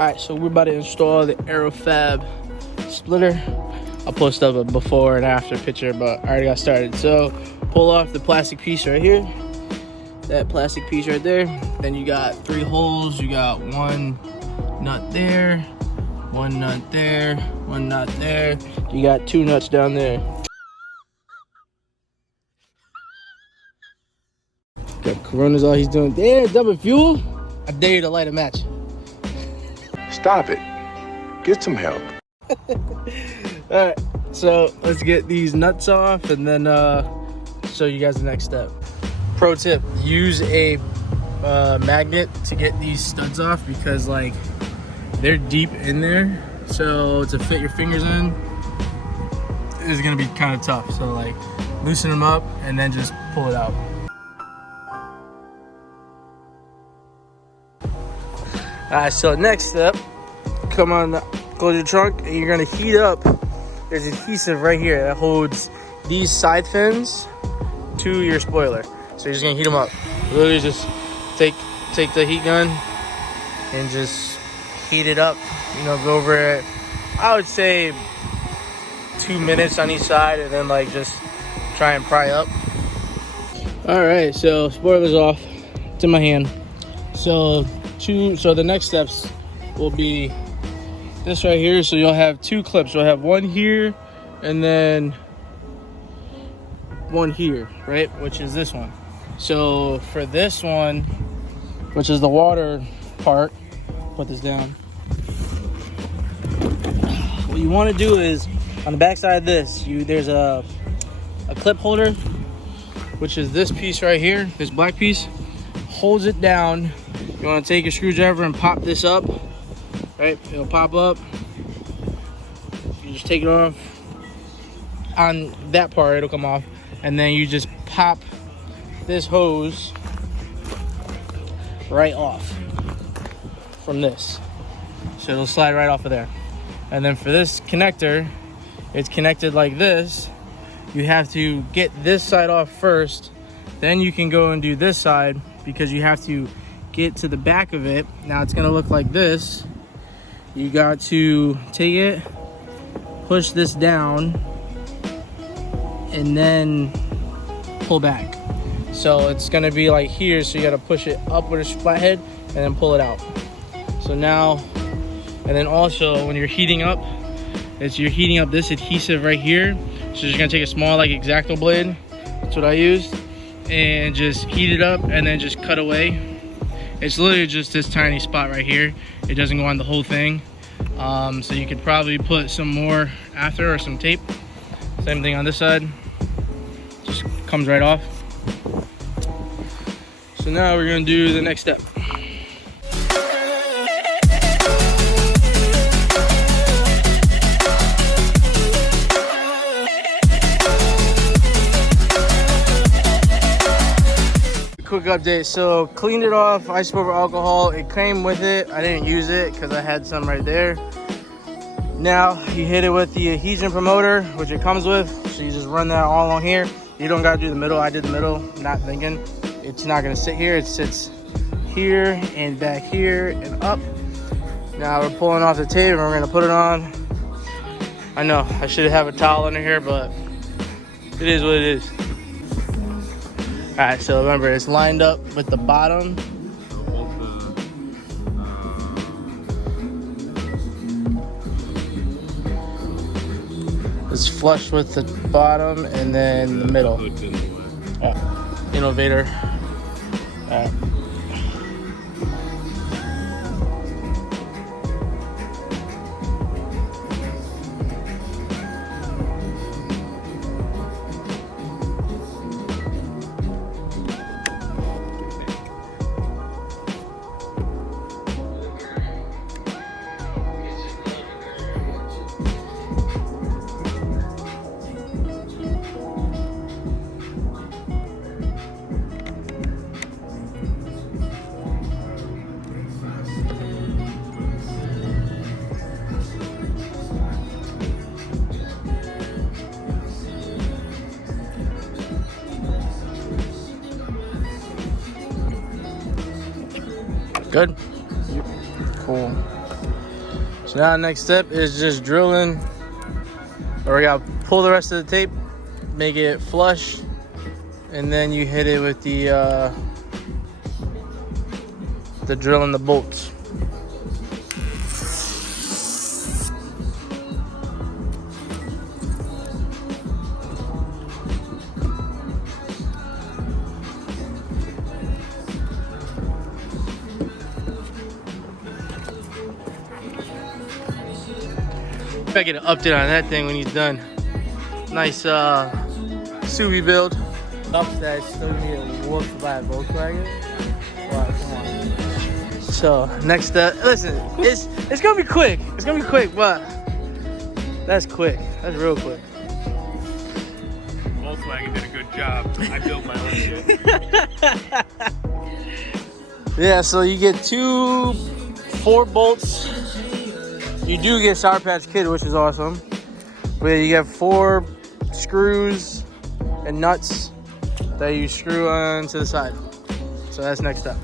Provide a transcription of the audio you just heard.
Alright, so we're about to install the Aerofabb splitter. I'll post up a before and after picture, but I already got started. So pull off the plastic piece right here. That plastic piece right there. Then you got 3 holes. You got 1 nut there, 1 nut there, 1 nut there. You got 2 nuts down there. Got Corona's all he's doing. Damn, double fuel. I dare you to light a match. Stop it. Get some help. Alright, so let's get these nuts off and then show you guys the next step. Pro tip, use a magnet to get these studs off because like they're deep in there. So to fit your fingers in is gonna be kind of tough. So like loosen them up and then just pull it out. Alright, so next step, come on, close your trunk and you're gonna heat up. There's adhesive right here that holds these side fins to your spoiler. So you're just gonna heat them up. Literally just take the heat gun and just heat it up. You know, go over it. I would say 2 minutes on each side and then like just try and pry up. All right, so spoiler's off. It's in my hand. So the next steps will be this right here. So you'll have 2 clips. You'll have 1 here and then 1 here, right? Which is this one. So for this one, which is the water part, put this down. What you want to do is on the back side of this, there's a clip holder, which is this piece right here. This black piece holds it down. You want to take your screwdriver and pop this up, right? It'll pop up. You just take it off. On that part, it'll come off, and then you just pop this hose right off from this. So it'll slide right off of there. And then for this connector, it's connected like this. You have to get this side off first, then you can go and do this side because you have to get to the back of it. Now it's gonna look like this. You got to take it, push this down, and then pull back. So it's gonna be like here, so you gotta push it up with a flathead and then pull it out. So now, and then also when you're heating up, you're heating up this adhesive right here. So you're gonna take a small like X-Acto blade, that's what I used, and just heat it up and then just cut away. It's literally just this tiny spot right here. It doesn't go on the whole thing. So you could probably put some more after or some tape. Same thing on this side. Just comes right off. So now we're gonna do the next step. Quick update, so cleaned it off, isopropyl alcohol, it came with it. I didn't use it because I had some right there. Now you hit it with the adhesion promoter, which it comes with. So you just run that all along here. You don't gotta do the middle. I did the middle, not thinking. It's not gonna sit here, it sits here and back here and up. Now we're pulling off the tape and we're gonna put it on. I know, I should have a towel under here, but it is what it is. All right, so remember, it's lined up with the bottom. It's flush with the bottom and then the middle. Yeah. Innovator. All right. Good? Cool. So now next step is just drilling, or we gotta pull the rest of the tape, make it flush, and then you hit it with the drill and the bolts. If I get an update on that thing when he's done. Nice Subi build. Upstairs, still gonna get whooped by a Volkswagen. Wow, come on. So next listen, it's gonna be quick. It's gonna be quick, but that's quick. That's real quick. Volkswagen did a good job. I built my own shit. Yeah, so you get 4 bolts. You do get Sour Patch Kid, which is awesome. But yeah, you get 4 screws and nuts that you screw onto the side. So that's next up.